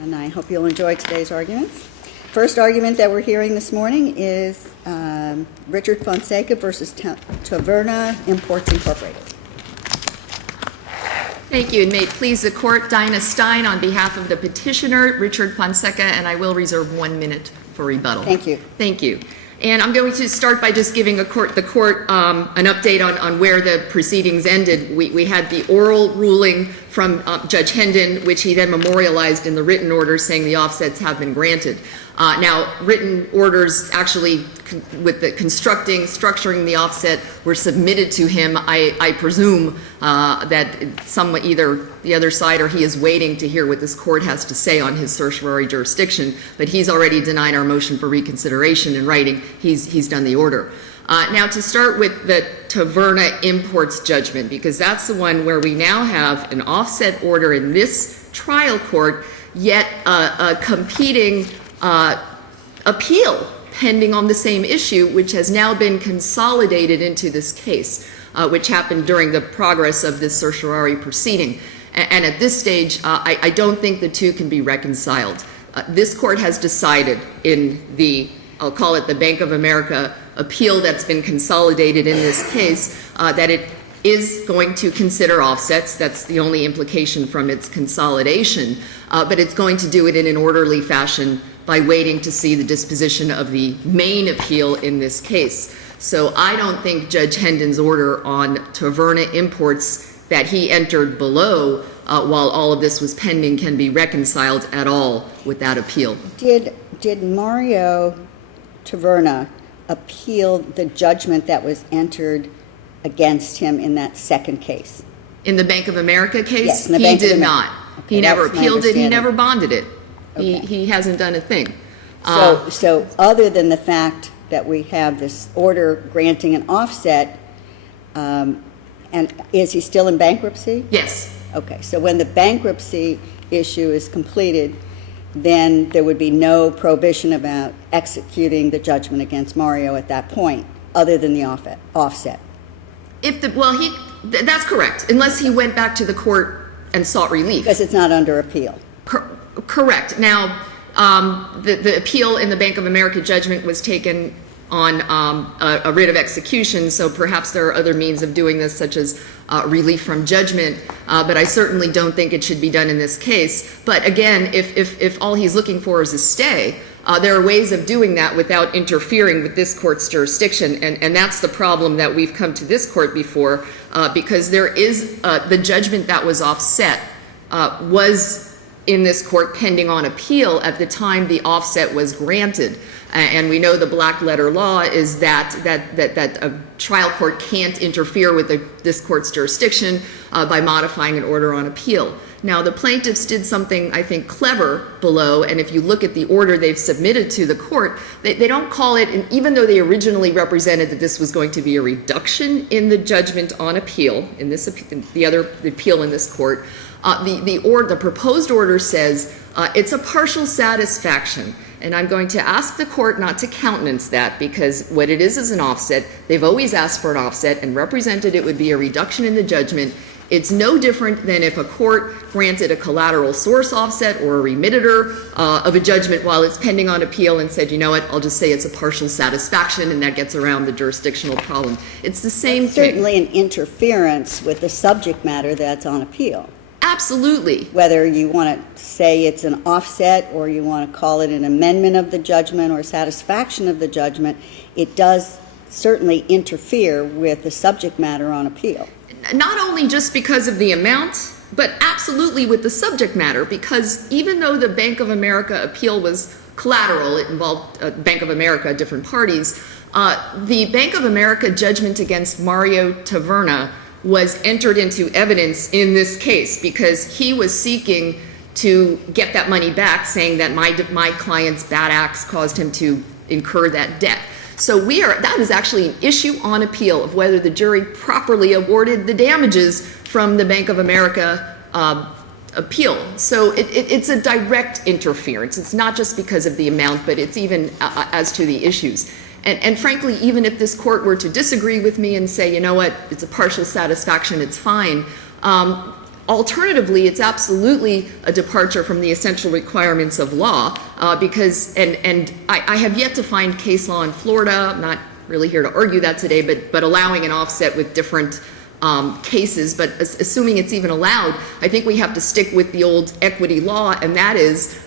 and I hope you'll enjoy today's argument. First argument that we're hearing this morning is Richard Fonseca versus Taverna Imports Incorporated. Thank you, and may it please the Court, Dinah Stein on behalf of the petitioner, Richard Fonseca, and I will reserve 1 minute for rebuttal. Thank you. Thank you. And I'm going to start by just giving the court an update on where the proceedings ended. We had the oral ruling from Judge Hendon, which he then memorialized in the written order saying the offsets have been granted. Now, written orders actually with the structuring the offset were submitted to him. I presume that either the other side or he is waiting to hear what this court has to say on his certiorari jurisdiction, but he's already denied our motion for reconsideration in writing. He's done the order. Now, to start with the Taverna Imports judgment, because that's the one where we now have an offset order in this trial court, yet a competing appeal pending on the same issue, which has now been consolidated into this case, which happened during the progress of this certiorari proceeding. And at this stage, I don't think the two can be reconciled. This court has decided in the, I'll call it the Bank of America appeal that's been consolidated in this case, that it is going to consider offsets. That's the only implication from its consolidation. But it's going to do it in an orderly fashion by waiting to see the disposition of the main appeal in this case. So I don't think Judge Hendon's order on Taverna Imports that he entered below while all of this was pending can be reconciled at all with that appeal. Did Mario Taverna appeal the judgment that was entered against him in that second case? In the Bank of America case? Yes, in the Bank of He did America. not. Okay, he never my appealed it. He understanding. never bonded it. Okay. He hasn't done a thing. So other than the fact that we have this order granting an offset, and is he still in bankruptcy? Yes. Okay, so when the bankruptcy issue is completed, then there would be no prohibition about executing the judgment against Mario at that point, other than the offset. That's correct, unless he went back to the court and sought relief. Because it's not under appeal. Correct. Now, the appeal in the Bank of America judgment was taken on a writ of execution, so perhaps there are other means of doing this, such as relief from judgment, but I certainly don't think it should be done in this case. But again, if all he's looking for is a stay, there are ways of doing that without interfering with this court's jurisdiction, and that's the problem that we've come to this court before, because there is the judgment that was offset was in this court pending on appeal at the time the offset was granted. And we know the black letter law is that a trial court can't interfere with this court's jurisdiction by modifying an order on appeal. Now, the plaintiffs did something, I think, clever below, and if you look at the order they've submitted to the court, they don't call it, and even though they originally represented that this was going to be a reduction in the judgment on appeal, in this the appeal in this court, the proposed order says it's a partial satisfaction. And I'm going to ask the court not to countenance that, because what it is an offset. They've always asked for an offset and represented it would be a reduction in the judgment. It's no different than if a court granted a collateral source offset or a remitter of a judgment while it's pending on appeal and said, you know what, I'll just say it's a partial satisfaction, and that gets around the jurisdictional problem. It's the same thing. Certainly an interference with the subject matter that's on appeal. Absolutely. Whether you want to say it's an offset or you want to call it an amendment of the judgment or satisfaction of the judgment, it does certainly interfere with the subject matter on appeal. Not only just because of the amount, but absolutely with the subject matter, because even though the Bank of America appeal was collateral, it involved Bank of America, different parties, the Bank of America judgment against Mario Taverna was entered into evidence in this case because he was seeking to get that money back, saying that my client's bad acts caused him to incur that debt. So that is actually an issue on appeal of whether the jury properly awarded the damages from the Bank of America appeal. So it's a direct interference. It's not just because of the amount, but it's even as to the issues. And frankly, even if this court were to disagree with me and say, you know what, it's a partial satisfaction, it's fine, Alternatively, it's absolutely a departure from the essential requirements of law because, and I have yet to find case law in Florida, I'm not really here to argue that today, but allowing an offset with different cases, but assuming it's even allowed, I think we have to stick with the old equity law, and that is,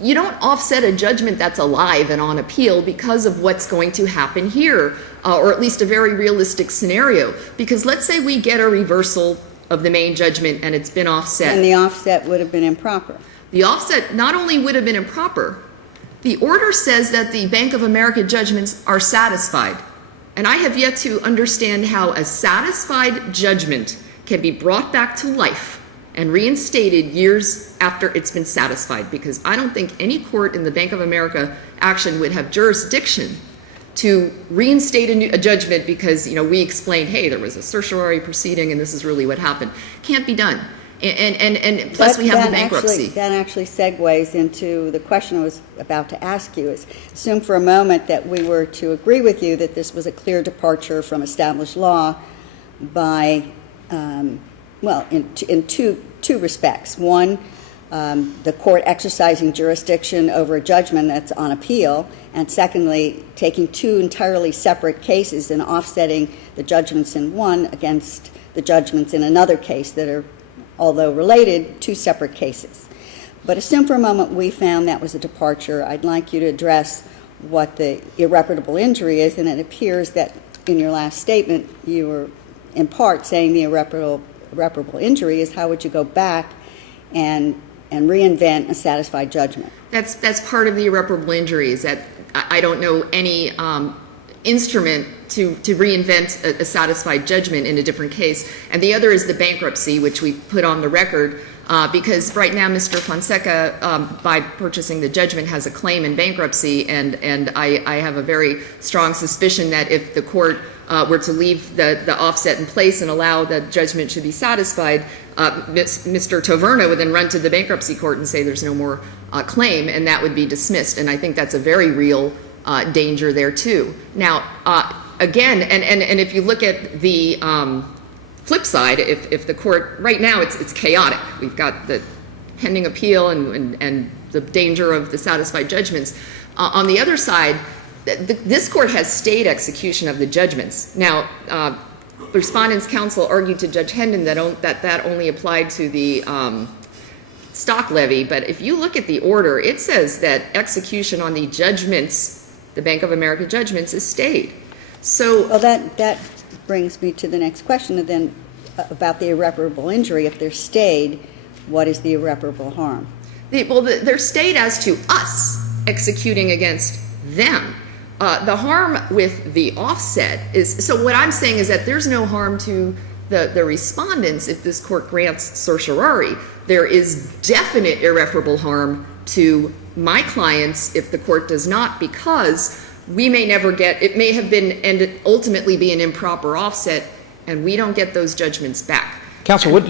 you don't offset a judgment that's alive and on appeal because of what's going to happen here, or at least a very realistic scenario. Because let's say we get a reversal of the main judgment and it's been offset. And the offset would have been improper. The offset not only would have been improper, the order says that the Bank of America judgments are satisfied. And I have yet to understand how a satisfied judgment can be brought back to life and reinstated years after it's been satisfied, because I don't think any court in the Bank of America action would have jurisdiction to reinstate a judgment because, we explained, hey, there was a certiorari proceeding and this is really what happened. Can't be done. And plus we have the bankruptcy. That actually segues into the question I was about to ask you. Is assume for a moment that we were to agree with you that this was a clear departure from established law by in two respects. One, the court exercising jurisdiction over a judgment that's on appeal, and secondly, taking two entirely separate cases and offsetting the judgments in one against the judgments in another case that are, although related, two separate cases. But assume for a moment we found that was a departure. I'd like you to address what the irreparable injury is, and it appears that in your last statement you were in part saying the irreparable injury is how would you go back and reinvent a satisfied judgment. That's part of the irreparable injury, is that I don't know any instrument to reinvent a satisfied judgment in a different case. And the other is the bankruptcy, which we put on the record, because right now Mr. Fonseca, by purchasing the judgment, has a claim in bankruptcy, and I have a very strong suspicion that if the court were to leave the offset in place and allow the judgment to be satisfied, Mr. Taverna would then run to the bankruptcy court and say there's no more claim, and that would be dismissed. And I think that's a very real danger there too. Now, again, and if you look at the flip side, if the court, right now it's chaotic. We've got the pending appeal and the danger of the satisfied judgments. On the other side, this court has stayed execution of the judgments. Now, Respondents' Counsel argued to Judge Hendon that only applied to the stock levy, but if you look at the order, it says that execution on the judgments, the Bank of America judgments, is stayed. So, well, that brings me to the next question then about the irreparable injury. If they're stayed, what is the irreparable harm? They're stayed as to us executing against them. The harm with the offset is, so what I'm saying is that there's no harm to the respondents if this court grants certiorari. There is definite irreparable harm to my clients if the court does not, because we may never get, it may have been and ultimately be an improper offset, and we don't get those judgments back. Counsel,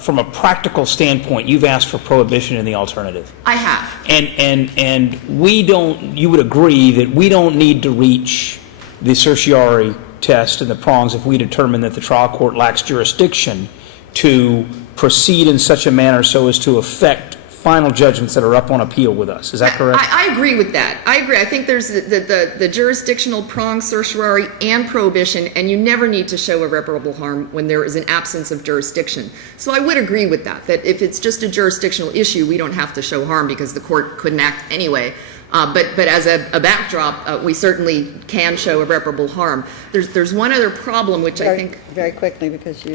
from a practical standpoint, you've asked for prohibition in the alternative. I have. And we don't, you would agree that we don't need to reach the certiorari test and the prongs if we determine that the trial court lacks jurisdiction to proceed in such a manner so as to affect final judgments that are up on appeal with us. Is that correct? I agree with that. I agree. I think there's the jurisdictional prong, certiorari, and prohibition, and you never need to show irreparable harm when there is an absence of jurisdiction. So I would agree with that if it's just a jurisdictional issue, we don't have to show harm because the court couldn't act anyway. But as a backdrop, we certainly can show irreparable harm. There's one other problem, which I think... Very quickly, because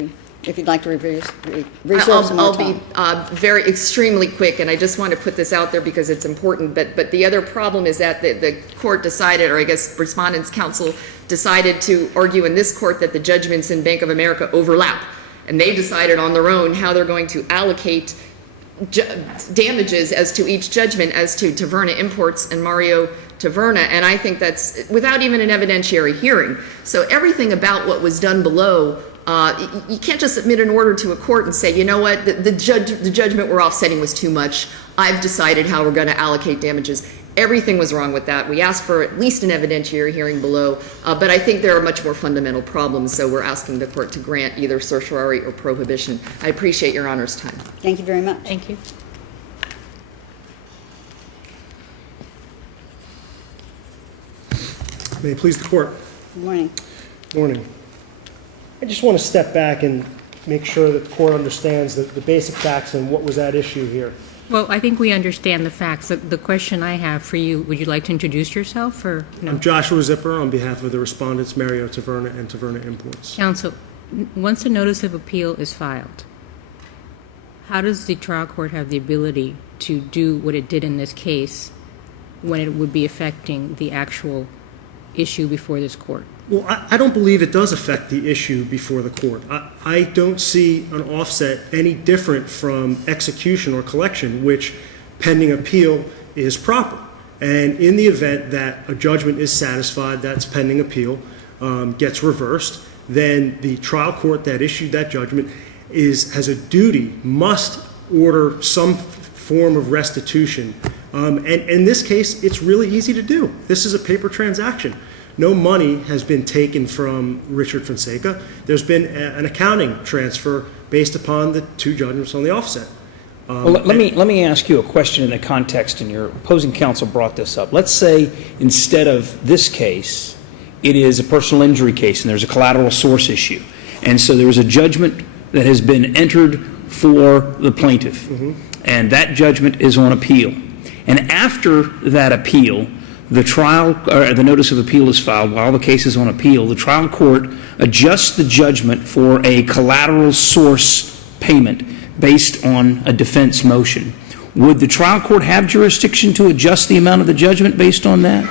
if you'd like to reserve some more time. I'll be very extremely quick, and I just want to put this out there because it's important. But the other problem is that the court decided, or I guess Respondents' Counsel decided to argue in this court that the judgments in Bank of America overlap. And they decided on their own how they're going to allocate damages as to each judgment as to Taverna Imports and Mario Taverna, and I think that's without even an evidentiary hearing. So everything about what was done below, you can't just submit an order to a court and say, you know what, the judgment we're offsetting was too much. I've decided how we're going to allocate damages. Everything was wrong with that. We asked for at least an evidentiary hearing below, but I think there are much more fundamental problems, so we're asking the court to grant either certiorari or prohibition. I appreciate Your Honor's time. Thank you very much. Thank you. May it please the court. Good morning. Morning. I just want to step back and make sure that the court understands the basic facts and what was at issue here. Well, I think we understand the facts. The question I have for you, would you like to introduce yourself or no? I'm Joshua Zipper on behalf of the respondents Mario Taverna and Taverna Imports. Counsel, once a notice of appeal is filed, how does the trial court have the ability to do what it did in this case when it would be affecting the actual issue before this court? Well, I don't believe it does affect the issue before the court. I don't see an offset any different from execution or collection, which pending appeal is proper. And in the event that a judgment is satisfied, that's pending appeal, gets reversed, then the trial court that issued that judgment has a duty, must order some form of restitution. And in this case, it's really easy to do. This is a paper transaction. No money has been taken from Richard Fonseca. There's been an accounting transfer based upon the two judgments on the offset. Well, let me ask you a question in the context, and your opposing counsel brought this up. Let's say instead of this case, it is a personal injury case and there's a collateral source issue. And so there is a judgment that has been entered for the plaintiff, and that judgment is on appeal. And after that appeal, the notice of appeal is filed while the case is on appeal. The trial court adjusts the judgment for a collateral source payment based on a defense motion. Would the trial court have jurisdiction to adjust the amount of the judgment based on that?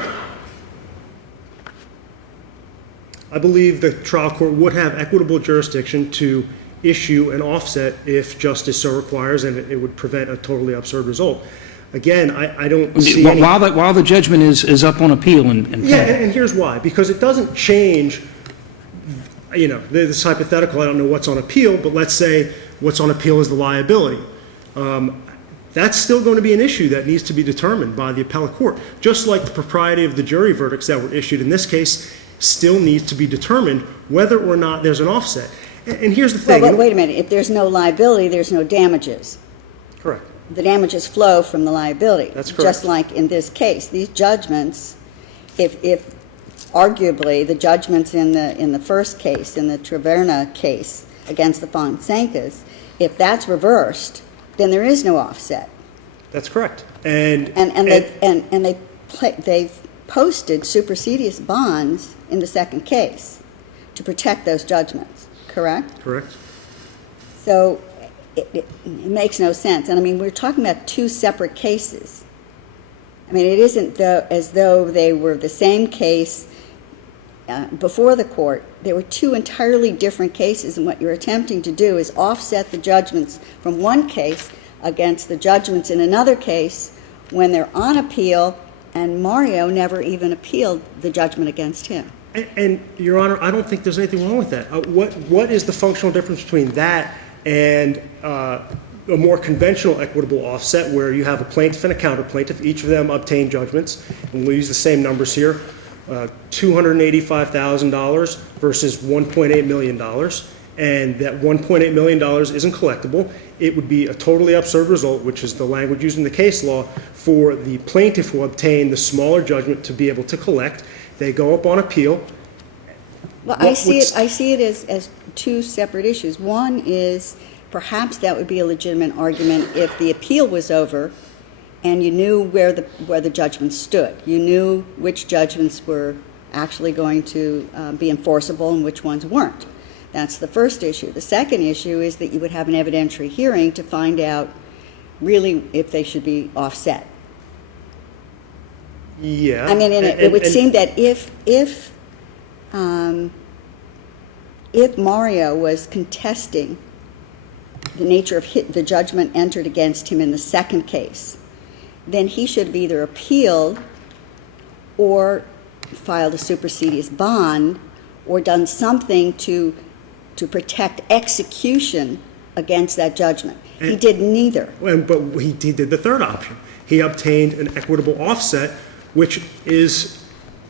I believe the trial court would have equitable jurisdiction to issue an offset if justice so requires, and it would prevent a totally absurd result. Again, I don't see while the judgment is up on appeal and and here's why. Because it doesn't change, this hypothetical, I don't know what's on appeal, but let's say what's on appeal is the liability. That's still going to be an issue that needs to be determined by the appellate court. Just like the propriety of the jury verdicts that were issued in this case still needs to be determined whether or not there's an offset. And here's the thing. Well, wait a minute. If there's no liability, there's no damages. Correct. The damages flow from the liability. That's correct. Just like in this case, these judgments, if arguably the judgments in the first case, in the Taverna case against the Fonsecas, if that's reversed, then there is no offset. That's correct. They've posted supersedious bonds in the second case to protect those judgments. Correct? Correct. So it makes no sense. And I mean, we're talking about two separate cases. I mean, it isn't as though they were the same case before the court. They were two entirely different cases, and what you're attempting to do is offset the judgments from one case against the judgments in another case when they're on appeal, and Mario never even appealed the judgment against him. And Your Honor, I don't think there's anything wrong with that. What is the functional difference between that and a more conventional equitable offset where you have a plaintiff and a counterplaintiff, each of them obtain judgments, and we'll use the same numbers here, $285,000 versus $1.8 million, and that $1.8 million isn't collectible. It would be a totally absurd result, which is the language used in the case law, for the plaintiff who obtained the smaller judgment to be able to collect. They go up on appeal. Well, I see it as two separate issues. One is perhaps that would be a legitimate argument if the appeal was over and you knew where the judgments stood. You knew which judgments were actually going to be enforceable and which ones weren't. That's the first issue. The second issue is that you would have an evidentiary hearing to find out really if they should be offset. Yeah. I mean, it would seem that if Mario was contesting the nature of the judgment entered against him in the second case, then he should have either appealed or filed a supersedious bond or done something to protect execution against that judgment. He did neither. But he did the third option. He obtained an equitable offset, which is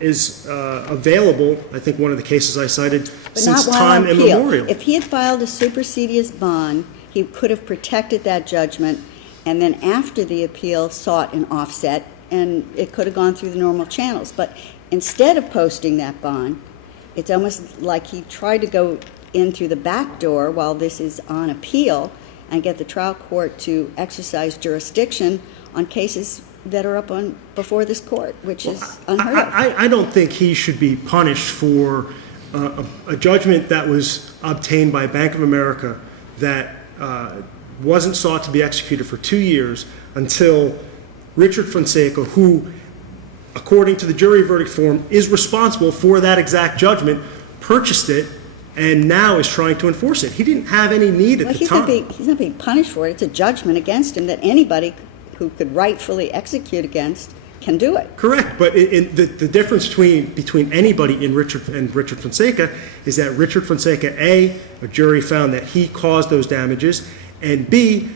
available, I think one of the cases I cited, But since not while time on appeal. immemorial. If he had filed a supersedious bond, he could have protected that judgment, and then after the appeal sought an offset, and it could have gone through the normal channels. But instead of posting that bond, it's almost like he tried to go in through the back door while this is on appeal and get the trial court to exercise jurisdiction on cases that are up on before this court, which is unheard of. I don't think he should be punished for a judgment that was obtained by Bank of America that wasn't sought to be executed for 2 years until Richard Fonseca, who, according to the jury verdict form, is responsible for that exact judgment, purchased it and now is trying to enforce it. He didn't have any need at the time. He's not being punished for it. It's a judgment against him that anybody who could rightfully execute against can do it. Correct, but the difference between anybody and Richard Fonseca is that Richard Fonseca, A, jury found that he caused those damages, and B,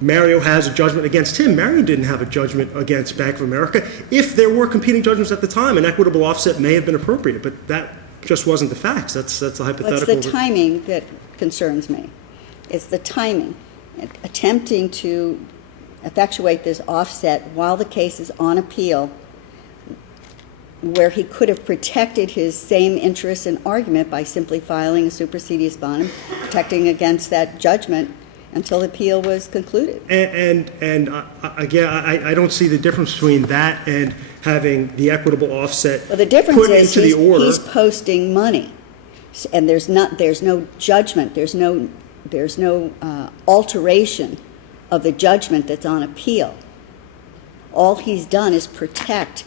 Mario has a judgment against him. Mario didn't have a judgment against Bank of America. If there were competing judgments at the time, an equitable offset may have been appropriate, but that just wasn't the facts. That's a hypothetical. It's the timing that concerns me. It's the timing. Attempting to effectuate this offset while the case is on appeal, where he could have protected his same interests and argument by simply filing a supersedious bond and protecting against that judgment until the appeal was concluded. And again, I don't see the difference between that and having the equitable offset Well, the difference put is into the order. he's posting money, and there's no judgment, there's no alteration of the judgment that's on appeal. All he's done is protect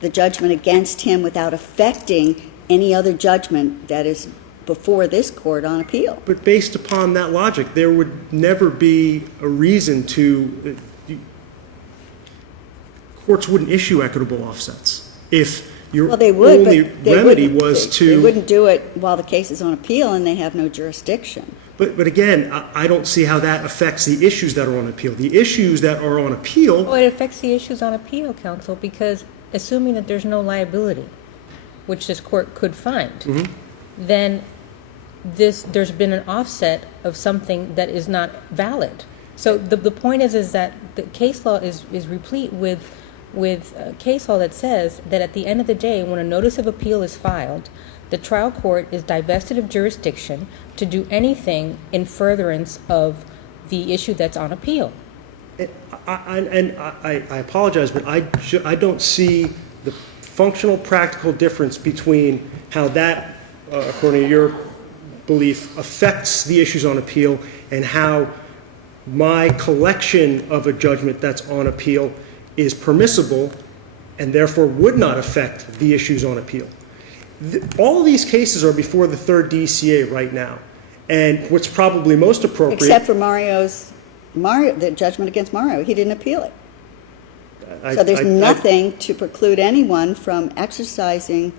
the judgment against him without affecting any other judgment that is before this court on appeal. But based upon that logic, there would never be a reason to, courts wouldn't issue equitable offsets if your Well, they would, only but they remedy wouldn't. was They to. wouldn't do it while the case is on appeal and they have no jurisdiction. But again, I don't see how that affects the issues that are on appeal. The issues that are on appeal. Well, it affects the issues on appeal, counsel, because assuming that there's no liability, which this court could find, then there's been an offset of something that is not valid. So the point is that the case law is replete with case law that says that at the end of the day, when a notice of appeal is filed, the trial court is divested of jurisdiction to do anything in furtherance of the issue that's on appeal. I apologize, but I don't see the functional, practical difference between how that, according to your belief, affects the issues on appeal and how my collection of a judgment that's on appeal is permissible and therefore would not affect the issues on appeal. All these cases are before the third DCA right now. And what's probably most appropriate. Except for the judgment against Mario. He didn't appeal it. So there's nothing to preclude anyone from exercising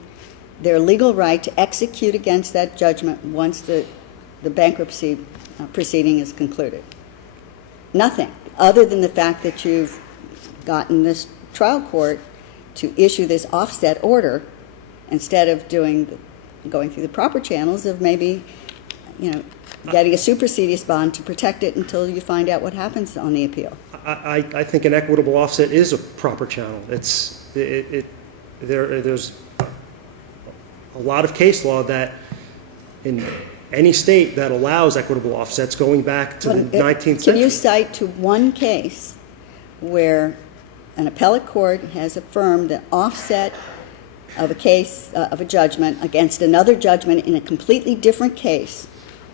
their legal right to execute against that judgment once the bankruptcy proceeding is concluded. Nothing, other than the fact that you've gotten this trial court to issue this offset order instead of going through the proper channels of maybe, getting a supersedious bond to protect it until you find out what happens on the appeal. I think an equitable offset is a proper channel. There's a lot of case law that in any state that allows equitable offsets going back to the 19th century. Can you cite to one case where an appellate court has affirmed the offset of a case, of a judgment against another judgment in a completely different case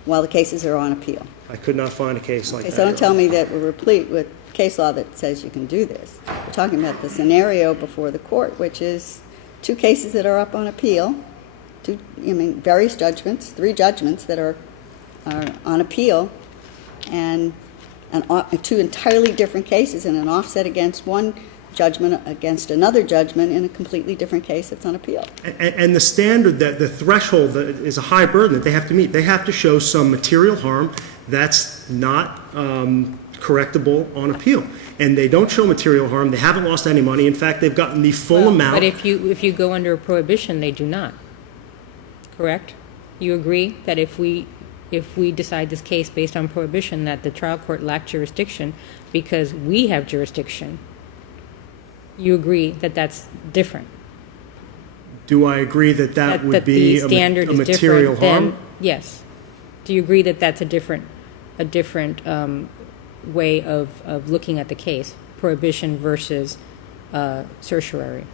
while the cases are on appeal? I could not find a case like that. So don't tell me that we're replete with case law that says you can do this. We're talking about the scenario before the court, which is two cases that are up on appeal, various judgments, 3 judgments that are on appeal, and two entirely different cases, and an offset against one judgment against another judgment in a completely different case that's on appeal. And the standard, that the threshold is a high burden that they have to meet. They have to show some material harm that's not correctable on appeal. And they don't show material harm. They haven't lost any money. In fact, they've gotten the full amount. But if you go under a prohibition, they do not. Correct? You agree that if we decide this case based on prohibition, that the trial court lacked jurisdiction because we have jurisdiction, you agree that that's different? Do I agree that that would that be the standard a is material different harm? than, yes. Do you agree that that's a different way of looking at the case, prohibition versus certiorari?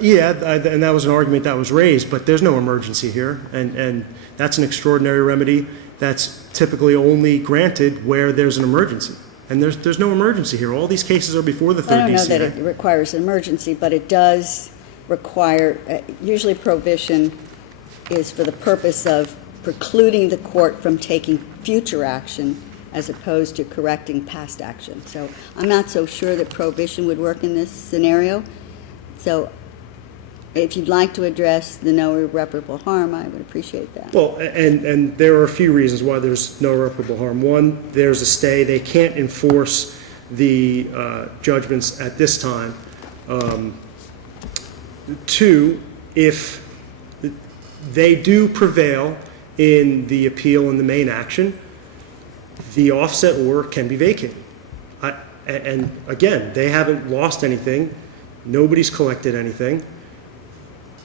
Yeah, and that was an argument that was raised, but there's no emergency here, and that's an extraordinary remedy that's typically only granted where there's an emergency. And there's no emergency here. All these cases are before the third I don't know DCA. that it requires an emergency, but it does require, usually prohibition is for the purpose of precluding the court from taking future action as opposed to correcting past action. So I'm not so sure that prohibition would work in this scenario. So if you'd like to address the no irreparable harm, I would appreciate that. Well, and there are a few reasons why there's no irreparable harm. One, there's a stay. They can't enforce the judgments at this time. Two, if they do prevail in the appeal in the main action, the offset order can be vacated. And again, they haven't lost anything. Nobody's collected anything.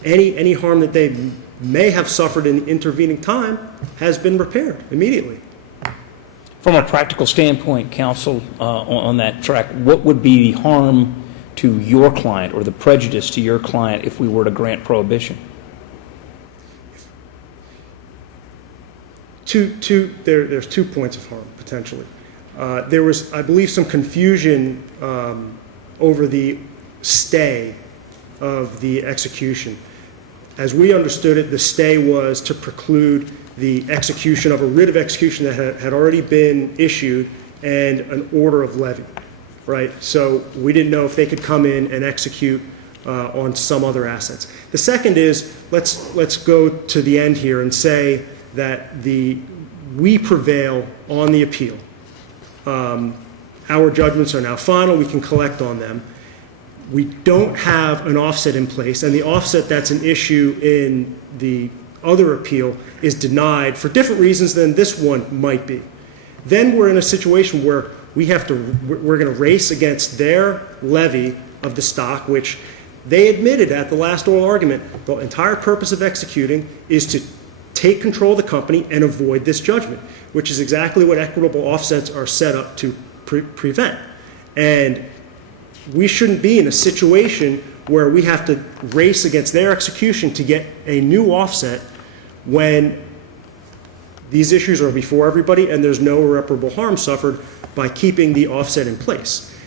Any harm that they may have suffered in the intervening time has been repaired immediately. From a practical standpoint, counsel, on that track, what would be the harm to your client or the prejudice to your client if we were to grant prohibition? There's 2 points of harm, potentially. There was, I believe, some confusion over the stay of the execution. As we understood it, the stay was to preclude the execution of a writ of execution that had already been issued and an order of levy, right? So we didn't know if they could come in and execute on some other assets. The second is, let's go to the end here and say that we prevail on the appeal. Our judgments are now final. We can collect on them. We don't have an offset in place, and the offset that's an issue in the other appeal is denied for different reasons than this one might be. Then we're in a situation where we're going to race against their levy of the stock, which they admitted at the last oral argument, the entire purpose of executing is to take control of the company and avoid this judgment, which is exactly what equitable offsets are set up to prevent. And we shouldn't be in a situation where we have to race against their execution to get a new offset when these issues are before everybody and there's no irreparable harm suffered by keeping the offset in place.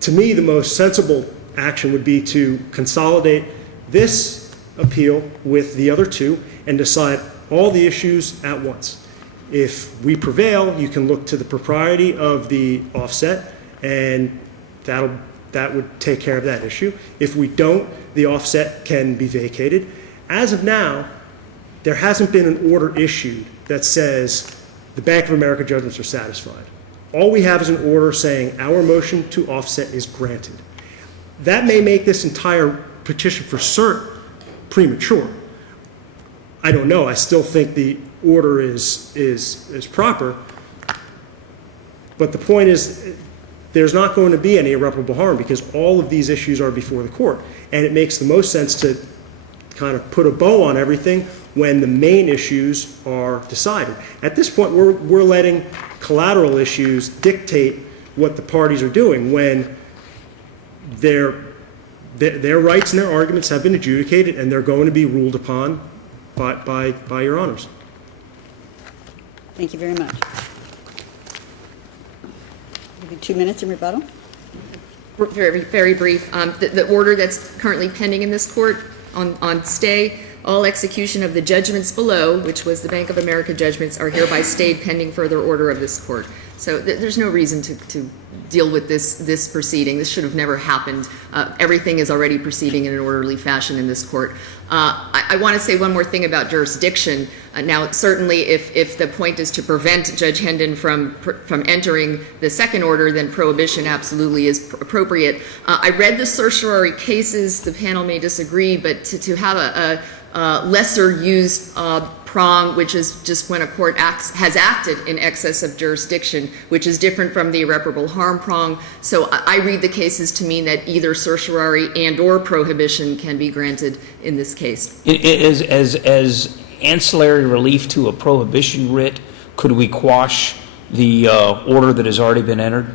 To me, the most sensible action would be to consolidate this appeal with the other two and decide all the issues at once. If we prevail, you can look to the propriety of the offset, and that would take care of that issue. If we don't, the offset can be vacated. As of now, there hasn't been an order issued that says the Bank of America judgments are satisfied. All we have is an order saying our motion to offset is granted. That may make this entire petition for cert premature. I don't know. I still think the order is proper. But the point is, there's not going to be any irreparable harm because all of these issues are before the court. And it makes the most sense to kind of put a bow on everything when the main issues are decided. At this point, we're letting collateral issues dictate what the parties are doing when their rights and their arguments have been adjudicated and they're going to be ruled upon by your honors. Thank you very much. Give you 2 minutes in rebuttal. Very, very brief. The order that's currently pending in this court on stay, all execution of the judgments below, which was the Bank of America judgments, are hereby stayed pending further order of this court. So there's no reason to deal with this proceeding. This should have never happened. Everything is already proceeding in an orderly fashion in this court. I want to say one more thing about jurisdiction. Now, certainly, if the point is to prevent Judge Hendon from entering the second order, then prohibition absolutely is appropriate. I read the certiorari cases. The panel may disagree, but to have a lesser used prong, which is just when a court has acted in excess of jurisdiction, which is different from the irreparable harm prong. So I read the cases to mean that either certiorari and or prohibition can be granted in this case. As ancillary relief to a prohibition writ, could we quash the order that has already been entered?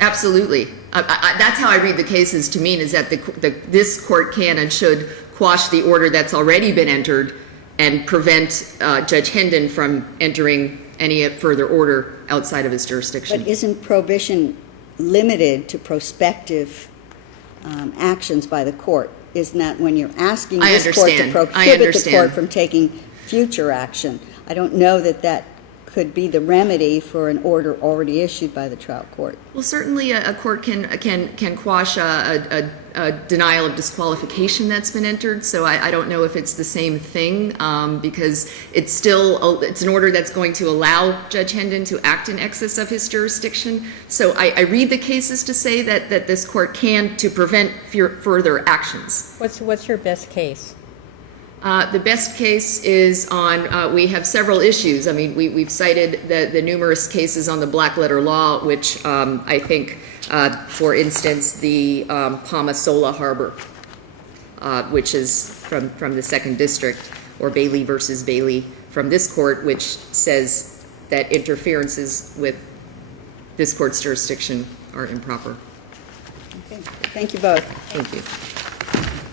Absolutely. That's how I read the cases to mean, is that this court can and should quash the order that's already been entered and prevent Judge Hendon from entering any further order outside of his jurisdiction. But isn't prohibition limited to prospective actions by the court? Isn't that when you're asking I this court to understand. prohibit the court from taking future action? I don't know that could be the remedy for an order already issued by the trial court. Well, certainly a court can quash a denial of disqualification that's been entered. So I don't know if it's the same thing because it's an order that's going to allow Judge Hendon to act in excess of his jurisdiction. So I read the cases to say that this court can to prevent further actions. What's your best case? The best case is on, we have several issues. I mean, we've cited the numerous cases on the black letter law, which I think, for instance, the Palma-Sola Harbor, which is from the 2nd District, or Bailey versus Bailey from this court, which says that interferences with this court's jurisdiction are improper. Okay. Thank you both. Thank you.